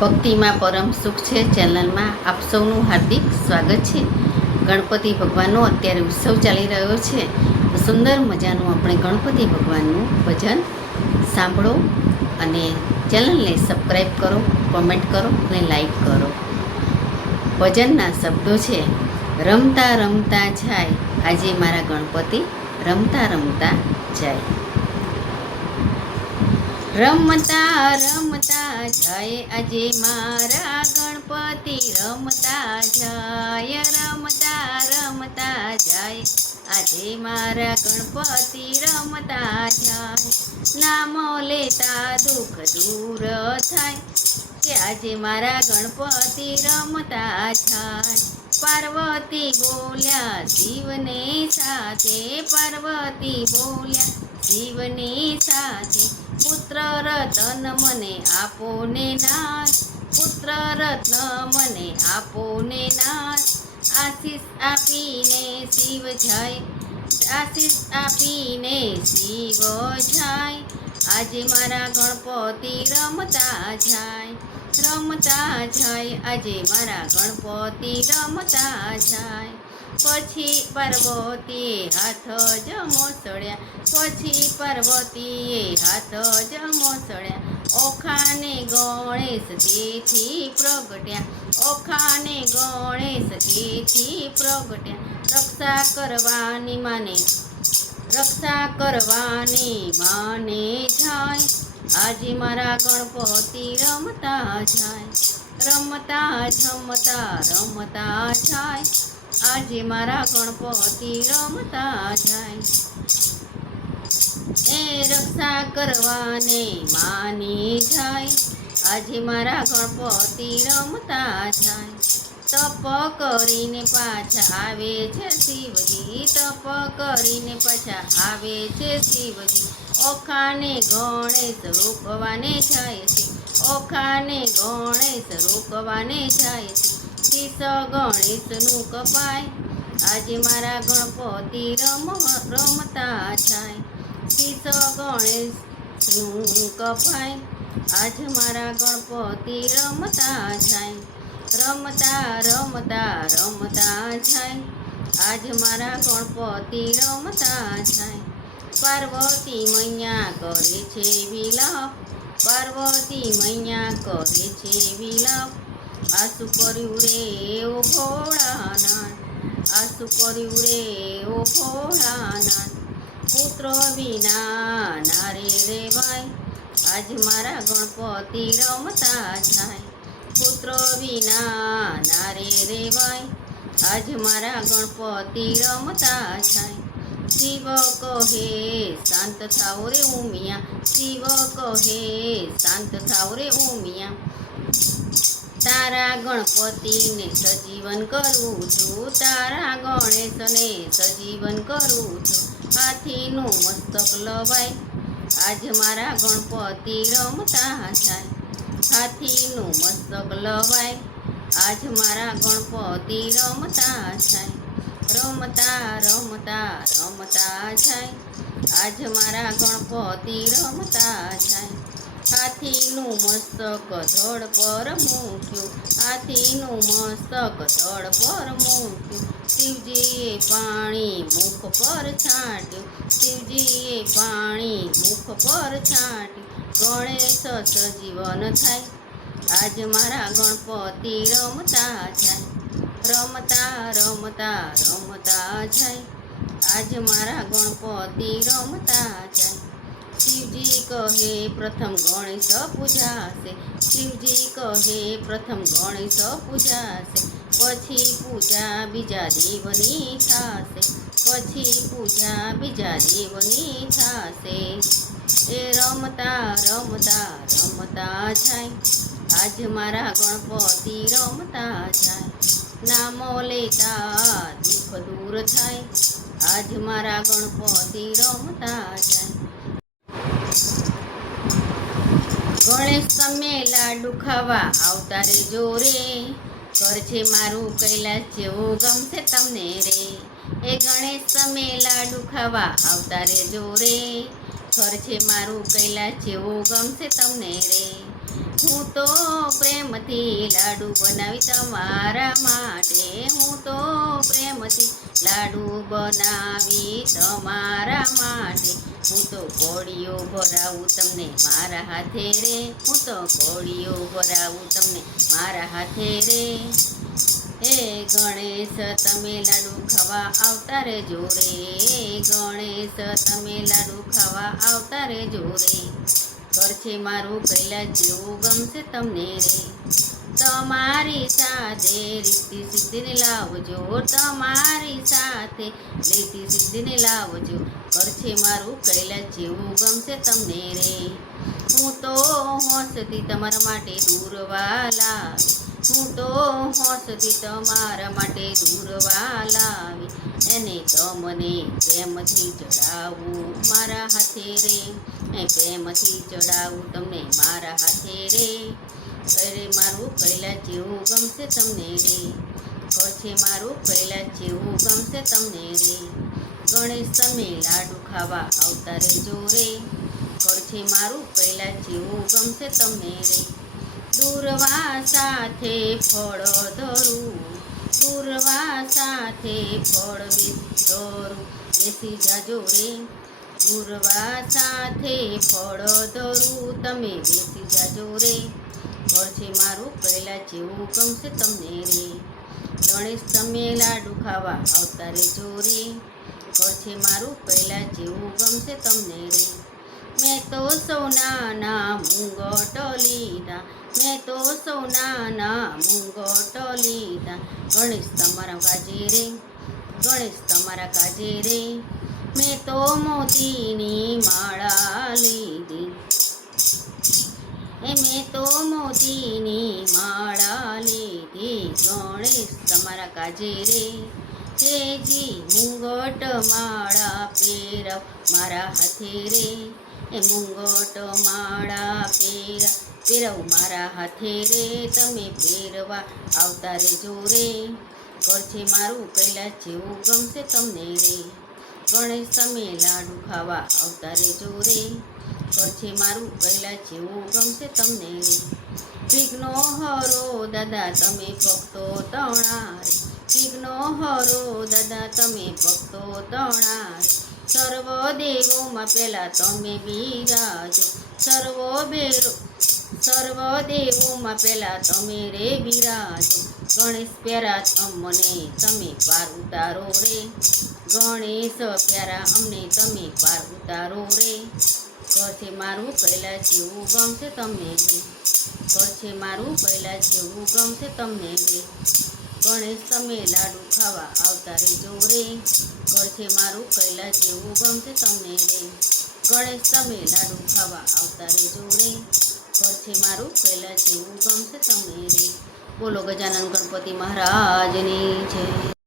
ભક્તિમાં પરમ સુખ છે ચેનલમાં આપ સૌનું હાર્દિક સ્વાગત છે. ગણપતિ ભગવાનનો અત્યારે ઉત્સવ ચાલી રહ્યો છે, તો સુંદર મજાનું આપણે ગણપતિ ભગવાનનું ભજન સાંભળો અને ચેનલને સબસ્ક્રાઈબ કરો, કોમેન્ટ કરો અને લાઈક કરો. ભજનના શબ્દો છે: રમતા રમતા જાય આજે મારા ગણપતિ, રમતા રમતા જાય. રમતા રમતા જાય આજે મારા ગણપતિ, રમતા જાય, રમતા રમતા જાય આજે મારા ગણપતિ, રમતા જાય. નામ લેતા દુઃખ દૂર થાય કે આજે મારા ગણપતિ રમતા જાય. પાર્વતી બોલ્યા શિવને સાથે, પાર્વતી બોલ્યા શિવને સાથે, પુત્ર રત્ન મને આપો ને નાથ, પુત્ર રત્ન મને આપો ને નાથ. આશીષ આપીને શિવ જાય, આશીષ આપીને શિવ જાય આજે મારા ગણપતિ રમતા જાય, રમતા જાય આજે મારા ગણપતિ રમતા જાય. પછી પાર્વતીએ હાથ જ મોસળ્યા, પછી પાર્વતીએ હાથ જ મોસળ્યા, ઓખાને ગણેશ તેથી પ્રગટ્યા, ઓખાને ગણેશ તેથી પ્રગટ્યા. રક્ષા કરવાની માને, રક્ષા કરવાની માને જાય આજે મારા ગણપતિ રમતા જાય, રમતા જમતા રમતા જાય આજે મારા ગણપતિ રમતા જાય. એ રક્ષા કરવાને માની જાય આજે મારા ગણપતિ રમતા જાય. તપ કરીને પાછા આવે છે શિવજી, તપ કરીને પાછા આવે છે શિવજી, ઓખાને ગણેશ રોકવાને જાય છે, ઓખાને ગણેશ રોકવાને જાય છે. શીશ ગણેશનું કપાય આજે મારા ગણપતિ રમતા જાય, શીશ ગણેશનું કપાય આજ મારા ગણપતિ રમતા જાય, રમતા રમતા રમતા જાય આજ મારા ગણપતિ રમતા જાય. પાર્વતી મૈયા કરે છે વિલાપ, પાર્વતી મૈયા કરે છે વિલાપ, આસુ કર્યું રે ઓ ભોળાનાથ, આસુ કર્યું રે ઓ ભોળાનાથ. પુત્ર વિના નારે રેવાય આજ મારા ગણપતિ રમતા જાય, પુત્ર વિના નારે રેવાય આજ મારા ગણપતિ રમતા જાય. શિવ કહે શાંત થાવ રે ઉમિયા, શિવ કહે શાંત થાવ રે ઉમિયા, તારા ગણપતિને સજીવન કરું છું, તારા ગણેશને સજીવન કરું છું. હાથીનું મસ્તક લવાય આજ મારા ગણપતિ રમતા જાય, હાથીનું મસ્તક લવાય આજ મારા ગણપતિ રમતા જાય, રમતા રમતા રમતા જાય આજ મારા ગણપતિ રમતા જાય. હાથીનું મસ્તક ધડ પર મૂક્યું, હાથીનું મસ્તક ધડ પર મૂક્યું, શિવજીએ પાણી મુખ પર છાંટ્યું, શિવજીએ પાણી મુખ પર છાંટ્યું. ગણેશ સજીવન થાય આજ મારા ગણપતિ રમતા જાય, રમતા રમતા રમતા જાય આજ મારા ગણપતિ રમતા જાય. શિવજી કહે પ્રથમ ગણેશ પૂજાશે, શિવજી કહે પ્રથમ ગણેશ પૂજાશે, પછી પૂજા બીજા દેવની થાશે, પછી પૂજા બીજા દેવની થાશે. એ રમતા રમતા રમતા જાય આજ મારા ગણપતિ રમતા જાય. નામ લેતા દુઃખ દૂર થાય આજ મારા ગણપતિ રમતા જાય. ગણેશ તમે લાડુ ખાવા આવતા રે જોરે, ઘર છે મારું કૈલાસ જેવું ગમશે તમને રે. એ ગણેશ તમે લાડુ ખાવા આવતા રે જોરે, ઘર છે મારું કૈલાસ જેવું ગમશે તમને રે. હું તો પ્રેમથી લાડુ બનાવી તમારા માટે, હું તો પ્રેમથી લાડુ બનાવી તમારા માટે, હું તો કોળીઓ ભરાવું તમને મારા હાથે રે, હું તો કોળીઓ ભરાવું તમને મારા હાથે રે. હે ગણેશ તમે લાડુ ખાવા આવતા રહેજો રે, ગણેશ તમે લાડુ ખાવા આવતા રહેજો રે. ઘર છે મારું પહેલા જેવું ગમશે તમને રે, તમારી સાથે રીતિ સિદ્ધિને લાવજો, તમારી સાથે રીતિ સિદ્ધિને લાવજો. ઘર છે મારું કૈલાસ જેવું ગમશે તમને રે. હું તો હોંશથી તમારા માટે દૂરવા લાવી, હું તો હોંશથી તમારા માટે દૂરવા લાવી, એને તમને પ્રેમથી ચડાવું મારા હાથે રે, પ્રેમથી ચડાવું તમને મારા હાથે રે. ઘરે મારું કૈલાસ જેવું ગમશે તમને રે, ઘર છે મારું કૈલાસ જેવું ગમશે તમને રે. ગણેશ તમે લાડુ ખાવા આવતા રહેજો રે, ઘર છે મારું કૈલાસ જેવું ગમશે તમને રે. દૂરવા સાથે ફળ ધરું, દૂરવા સાથે ફળ ધરું બેસી જાજો રે, દૂરવા સાથે ફળ ધરું તમે બેસી જાજો રે. ઘર છે મારું કૈલાસ જેવું ગમશે તમને રે. ગણેશ તમે લાડુ ખાવા આવતા રહેજો રે, ઘર છે મારું કૈલાસ જેવું ગમશે તમને રે. મેં તો સોનાના મુંગટ લીધા, મેં તો સોનાના મુંગટ લીધા, ગણેશ તમારા કાજે રે, ગણેશ તમારા કાજે રે. મેં તો મોતીની માળા લીધી, મેં તો મોતીની માળા લીધી, ગણેશ તમારા કાજે રે. તેજી મુંગટ માળા પહેરવ મારા હાથે રે, મુંગટ માળા પહેરવ મારા હાથે રે, તમે પહેરવા આવતા રહેજો રે. ઘર છે મારું કૈલાસ જેવું ગમશે તમને રે, ગણેશ તમે લાડુ ખાવા આવતા રહેજો રે. ઘર છે મારું કૈલાસ જેવું ગમશે તમને રે. વિઘ્નો હરો દાદા તમે ભક્તો તણારે, વિઘ્નો હરો દાદા તમે ભક્તો તણારે. સર્વ દેવોમાં પહેલા તમે બિરાજો, સર્વ દેવોમાં પહેલા તમે રે બિરાજો. ગણેશ પ્યારા અમને તમે પાર ઉતારો રે, ગણેશ પ્યારા અમને તમે પાર ઉતારો રે. ઘર છે મારું કૈલાસ જેવું ગમશે તમને રે, ઘર છે મારું કૈલાસ જેવું ગમશે તમને રે. ગણેશ તમે લાડુ ખાવા આવતા રહેજો રે, ઘર છે મારું કૈલાસ જેવું ગમશે તમને રે. ગણેશ તમે લાડુ ખાવા આવતા રહેજો રે, ઘર છે મારું કૈલાસ જેવું ગમશે તમને રે. બોલો ગજાનન ગણપતિ મહારાજની જય.